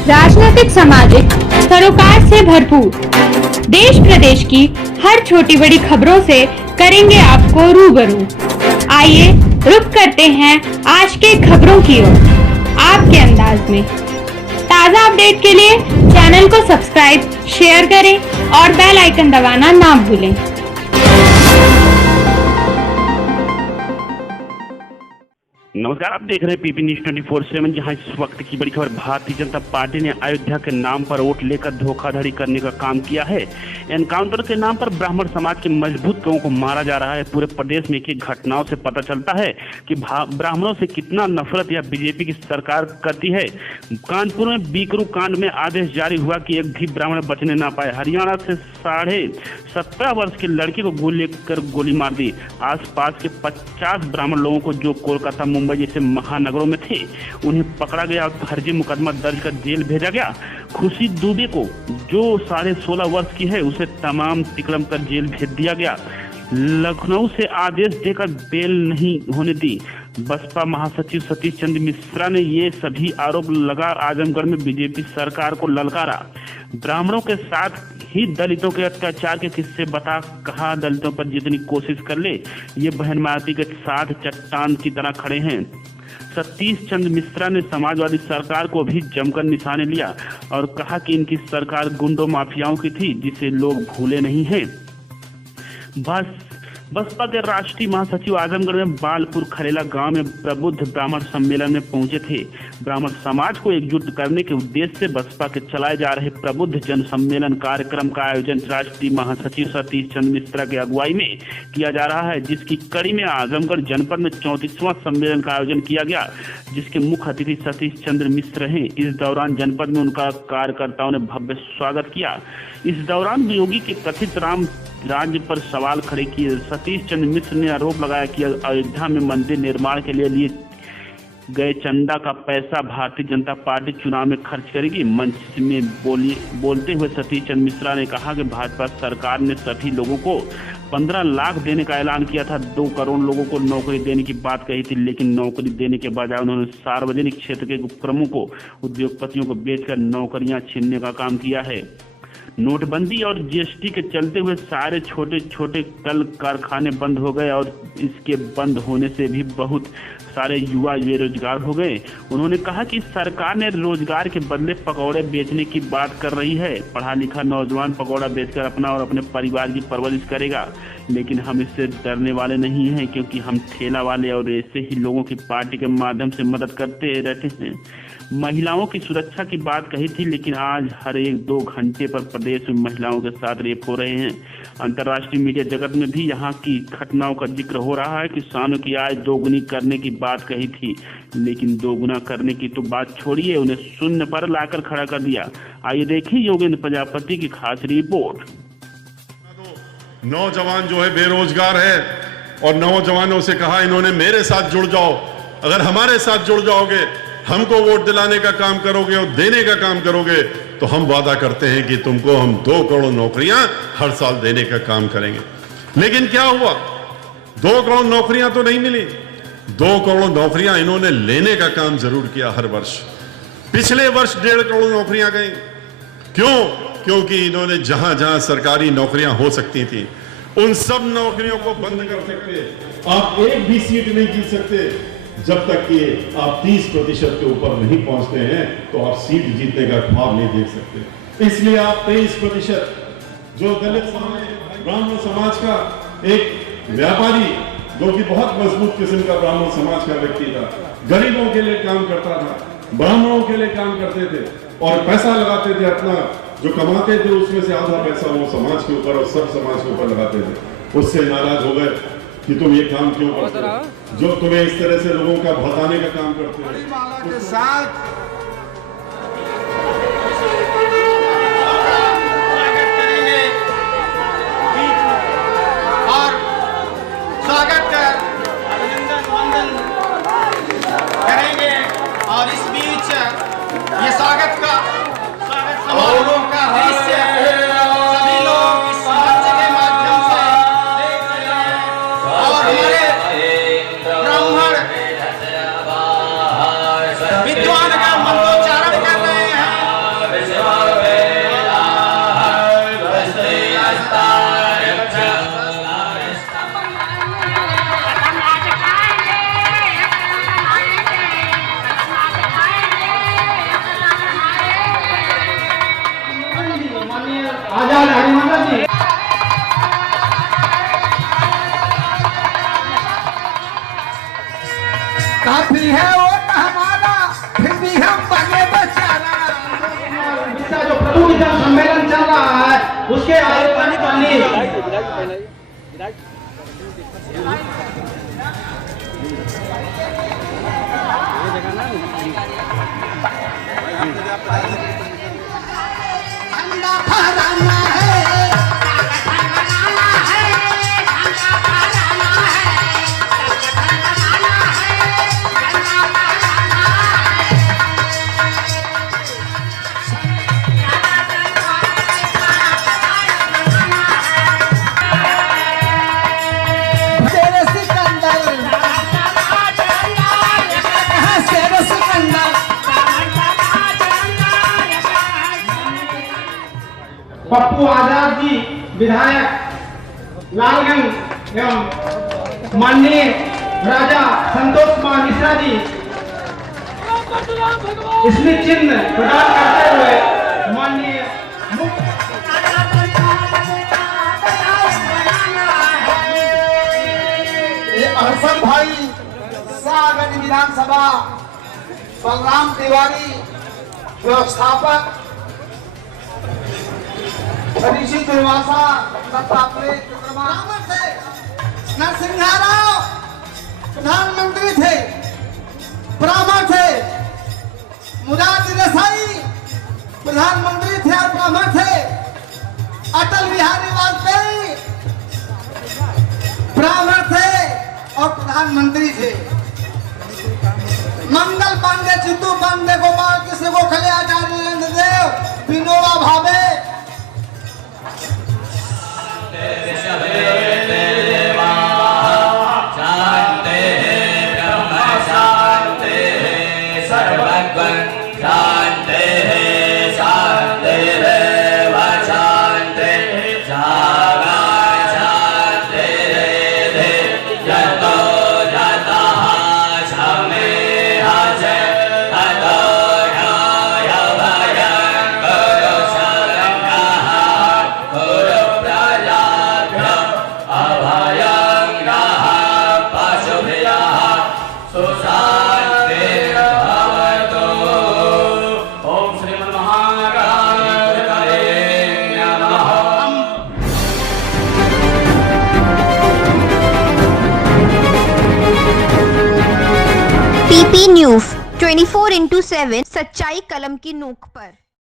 राजनीतिक, सामाजिक सरोकार से भरपूर देश प्रदेश की हर छोटी बड़ी खबरों से करेंगे आपको रूबरू। आइए रुक करते हैं आज के खबरों की ओर आपके अंदाज में। ताज़ा अपडेट के लिए चैनल को सब्सक्राइब, शेयर करें और बेल आइकन दबाना ना भूलें। नमस्कार, आप देख रहे हैं पीपी न्यूज 24/7। जहां इस वक्त की बड़ी खबर, भारतीय जनता पार्टी ने अयोध्या के नाम पर वोट लेकर धोखाधड़ी करने का काम किया है। एनकाउंटर के नाम पर ब्राह्मण समाज के मजबूत लोगों को मारा जा रहा है। पूरे प्रदेश में एक घटनाओं से पता चलता है कि ब्राह्मणों से कितना नफरत या बीजेपी की सरकार करती है। कानपुर में बीकरू कांड में आदेश जारी हुआ कि एक भी ब्राह्मण बचने ना पाए। हरियाणा से 17.5 वर्ष के लड़के को गोली मार दी। आसपास के 50 ब्राह्मण लोगों को जो कोलकाता, मुंबई जैसे महानगरों में थे, उन्हें पकड़ा गया और फर्जी मुकदमा दर्ज कर जेल भेजा गया। खुशी दुबे को, जो 16.5 वर्ष की है, उसे तमाम तिकड़म कर जेल भेज दिया गया। लखनऊ से आदेश देकर बेल नहीं होने दी। बसपा महासचिव सतीश चंद्र मिश्रा ने ये सभी आरोप लगा आजमगढ़ में बीजेपी सरकार को ललकारा। ब्राह्मणों के साथ ही दलितों के अत्याचार के किस्से बता, कहा दलितों पर जितनी कोशिश कर ले, ये बहन मायावती के साथ चट्टान की तरह खड़े हैं। सतीश चंद्र मिश्रा ने समाजवादी सरकार को भी जमकर निशाने लिया और कहा कि इनकी सरकार गुंडों माफियाओं की थी, जिसे लोग भूले नहीं हैं। बसपा के राष्ट्रीय महासचिव आजमगढ़ में बालपुर खरेला गांव में प्रबुद्ध ब्राह्मण सम्मेलन में पहुंचे थे। ब्राह्मण समाज को एकजुट करने के उद्देश्य से बसपा के चलाए जा रहे प्रबुद्ध जन सम्मेलन कार्यक्रम का आयोजन राष्ट्रीय महासचिव सतीश चंद्र मिश्रा की अगुवाई में किया जा रहा है, जिसकी कड़ी में आजमगढ़ जनपद में 34वां सम्मेलन का आयोजन किया गया, जिसके मुख्य अतिथि सतीश चंद्र मिश्र हैं। इस दौरान जनपद में उनका कार्यकर्ताओं ने भव्य स्वागत किया। इस दौरान योगी के कथित राम राज्य पर सवाल खड़े किए। सतीश चंद्र मिश्र ने आरोप लगाया कि अयोध्या में मंदिर निर्माण के लिए गए चंदा का पैसा भारतीय जनता पार्टी चुनाव में खर्च करेगी। मंच में बोलते हुए सतीश चंद्र मिश्रा ने कहा कि भाजपा सरकार ने सभी लोगों को 15 लाख देने का ऐलान किया था। 2 करोड़ लोगों को नौकरी देने की बात कही थी, लेकिन नौकरी देने के बजाय उन्होंने सार्वजनिक क्षेत्र के उपक्रमों को, उद्योगपतियों को बेचकर नौकरियां छीनने का काम किया है। नोटबंदी और जीएसटी के चलते हुए सारे छोटे छोटे कल कारखाने बंद हो गए और इसके बंद होने से भी बहुत सारे युवा बेरोजगार हो गए। उन्होंने कहा कि सरकार ने रोजगार के बदले पकौड़े बेचने की बात कर रही है। पढ़ा लिखा नौजवान पकौड़ा बेचकर अपना और अपने परिवार की परवरिश करेगा, लेकिन हम इससे डरने वाले नहीं हैं, क्योंकि हम ठेला वाले और ऐसे ही लोगों की पार्टी के माध्यम से मदद करते रहते हैं। महिलाओं की सुरक्षा की बात कही थी, लेकिन आज हर 1-2 घंटे पर प्रदेश में महिलाओं के साथ रेप हो रहे हैं। अंतर्राष्ट्रीय मीडिया जगत में भी यहाँ की घटनाओं का जिक्र हो रहा है। किसानों की आय दोगुनी करने की बात कही थी, लेकिन दोगुना करने की तो बात छोड़िए, उन्हें शून्य पर लाकर खड़ा कर दिया। आइए देखिए योगेंद्र प्रजापति की खास रिपोर्ट। नौजवान जो है बेरोजगार है और नौजवानों से कहा इन्होंने मेरे साथ जुड़ जाओ, अगर हमारे साथ जुड़ जाओगे, हमको वोट दिलाने का काम करोगे और देने का काम करोगे, तो हम वादा करते हैं कि तुमको हम 2 करोड़ नौकरियां हर साल देने का काम करेंगे। लेकिन क्या हुआ? 2 करोड़ नौकरियां तो नहीं मिली। 2 करोड़ नौकरियां इन्होंने लेने का काम जरूर किया हर वर्ष। पिछले वर्ष 1.5 करोड़ नौकरियां गई। क्यों? क्योंकि इन्होंने जहां जहां सरकारी नौकरियां हो सकती थी, उन सब नौकरियों को बंद कर सकते। आप एक भी सीट नहीं जीत सकते जब तक कि आप 30% के ऊपर नहीं पहुंचते हैं, तो आप सीट जीतने का ख्वाब नहीं देख सकते। इसलिए आप 23% जो दलित समाज, ब्राह्मण समाज का एक व्यापारी, जो कि बहुत मजबूत किस्म का ब्राह्मण समाज का व्यक्ति था, गरीबों के लिए काम करता था, ब्राह्मणों के लिए काम करते थे और पैसा लगाते थे, अपना जो कमाते थे उसमें से आधा पैसा वो समाज के ऊपर और सब समाज के ऊपर लगाते थे। उससे नाराज हो गए कि तुम ये काम क्यों करते हो, जो तुम्हें इस तरह से लोगों का भड़काने का काम करते हो। माला के साथ और स्वागत कर अभिनंदन वंदन करेंगे। और इस बीच ये स्वागत का समारोह का दृश्य सभी लोग इस मंच के माध्यम से देख रहे हैं और हमारे ब्राह्मण विद्वान का भी जब सम्मेलन चल रहा है उसके आयोजन पानी पप्पू आजाद जी विधायक लालगंज एवं माननीय राजा संतोष कुमार मिश्रा जी स्मृति चिन्ह प्रदान करते हुए माननीय हर्षद भाई सागरी विधानसभा बलराम तिवारी व्यवस्थापक ऋषि दुर्वासा दत्तात्रेय नरसिंहा राव प्रधानमंत्री थे, ब्राह्मण थे, मुरारजी देसाई प्रधानमंत्री थे और ब्राह्मण थे, अटल बिहारी वाजपेयी ब्राह्मण थे और प्रधानमंत्री थे, मंगल पांडे, चित्तू पांडे, गोपाल कृष्ण गोखले, आचार्य नरेंद्र देव, विनोबा भावे, PP न्यूज़ 24/7 सच्चाई कलम की नोक पर।